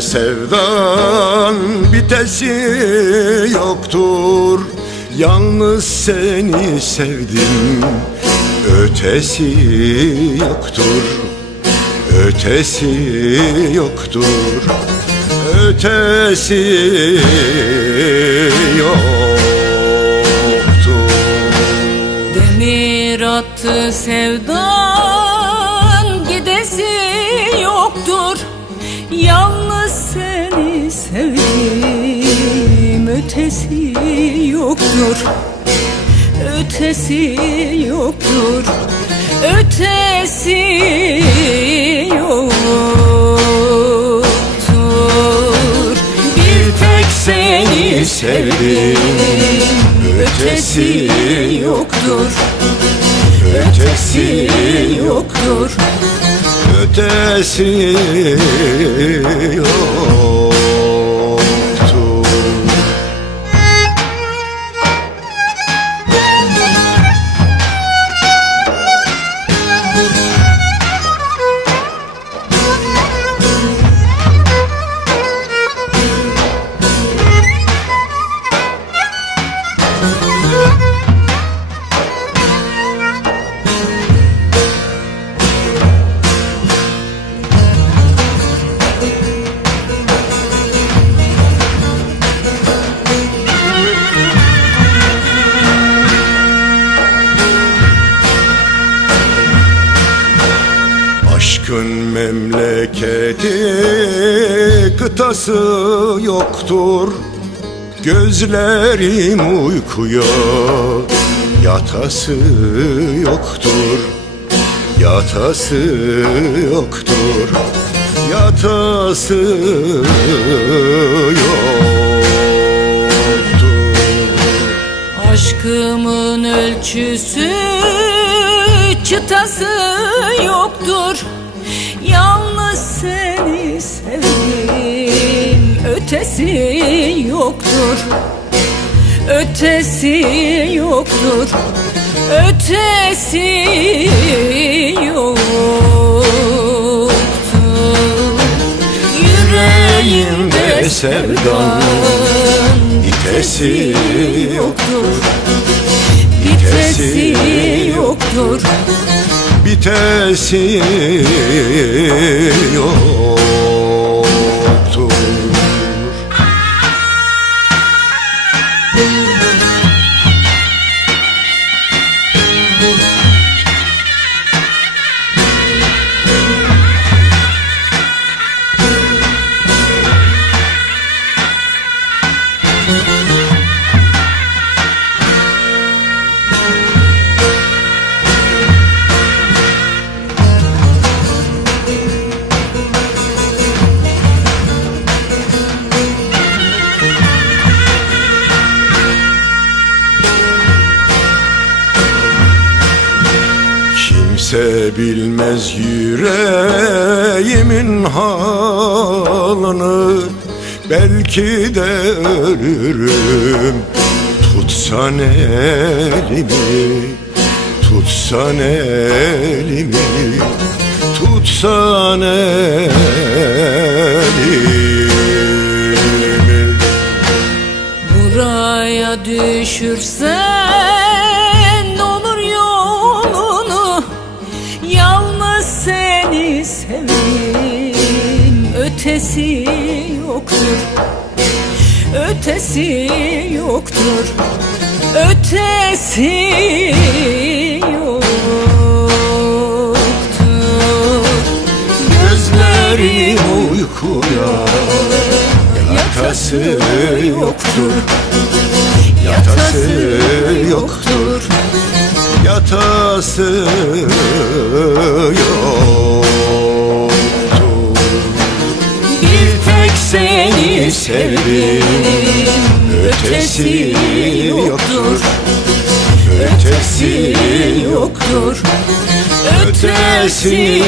sevdan bitesi yoktur. Yalnız seni sevdim ötesi yoktur. Ötesi yoktur Ötesi yoktur. Demir attı sevdan sevdim ötesi yoktur. Ötesi yoktur. Ötesi yoktur. Bir tek seni sevdim. Ötesi yoktur. Ötesi yoktur. Ötesi yoktur memleketi kıtası yoktur. Gözlerim uykuya yatası yoktur. Yatası yoktur Yatası yoktur. Aşkımın ölçüsü çıtası yoktur. Yalnız seni sevdim ötesi yoktur. Ötesi yoktur. Ötesi yoktur. Yüreğimde sevdan İtesi yoktur. Bitesi yoktur bitesi yoktur Kimse bilmez yüreğimin halını. Belki de ölürüm. Tutsan elimi? Tutsan elimi? Tutsan elimi? Buraya düşürsen Ötesi yoktur. Ötesi yoktur. Ötesi yoktur. Gözlerim uykuya Yatası yoktur. Yatası yoktur. Yatası yoktur sevdim Ötesi yoktur. Ötesi yoktur. Ötesi